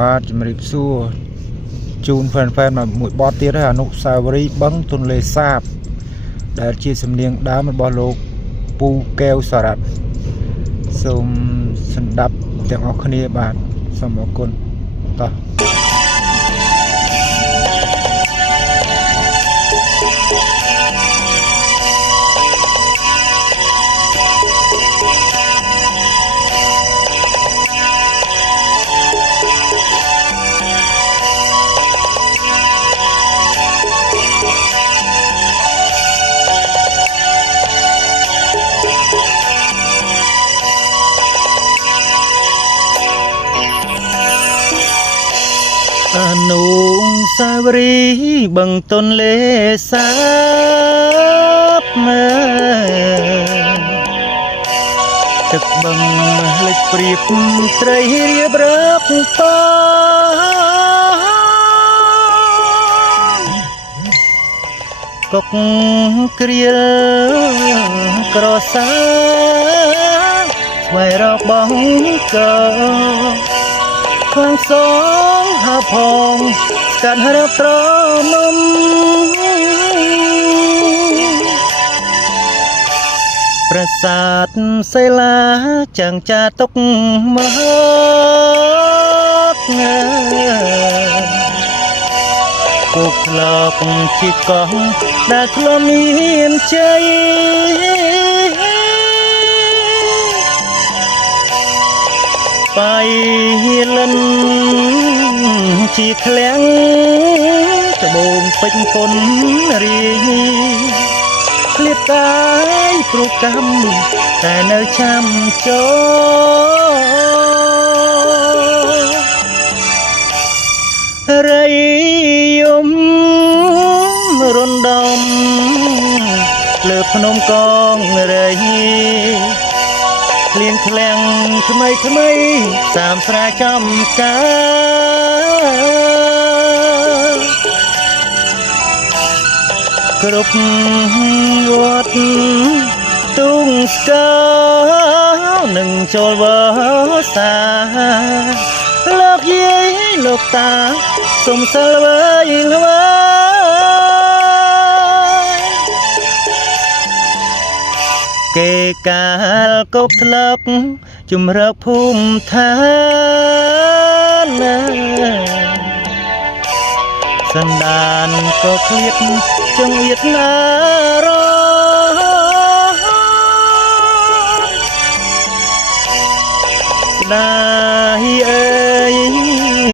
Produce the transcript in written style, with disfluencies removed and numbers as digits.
បាទជំរាបសួរជូនហ្វេនមកមួយបទទៀតហើយអនុស្សាវរីយ៍បឹងទន្លេសាបដែលជាសំនៀងដើមរបស់លោកពូកែវសារ៉ាត់សូមស្ដាប់ទាំងអស់គ្នាបាទសូមអរគុណតោះអនុស្សាវរីយ៍បឹងទន្លេសាបទឹកបឹងលិចព្រៀបត្រីរៀបរាប់ពកុកគ្រៀលក្រសាស្វែងរកបងក៏ខាងសងហាផងស្កាត់រកត្រនំប្រាសាទសិលាចាំងចាទុកមកគោកក្លោកជាកោះដែលធ្លាប់មានជ័យបាយលិនជាឃ្លាំងត្បូងពេជ្រពុនរីឃ្លាតកាយព្រោះកម្មតែនៅចាំចូលរីយំរំដំលើភ្នំកងរីលៀនឃ្លាំងថ្មីតាមស្រែចំការគ្រប់វត្តទុងស្កើនឹងចូលវសាលោកយាយលោកតាសុំសិលវើយល្វើគេកាលកោកធ្លាប់ជំរកភូមិឋានសន្តានក៏ឃ្លាតចង្អៀតណារស្ដាយអើ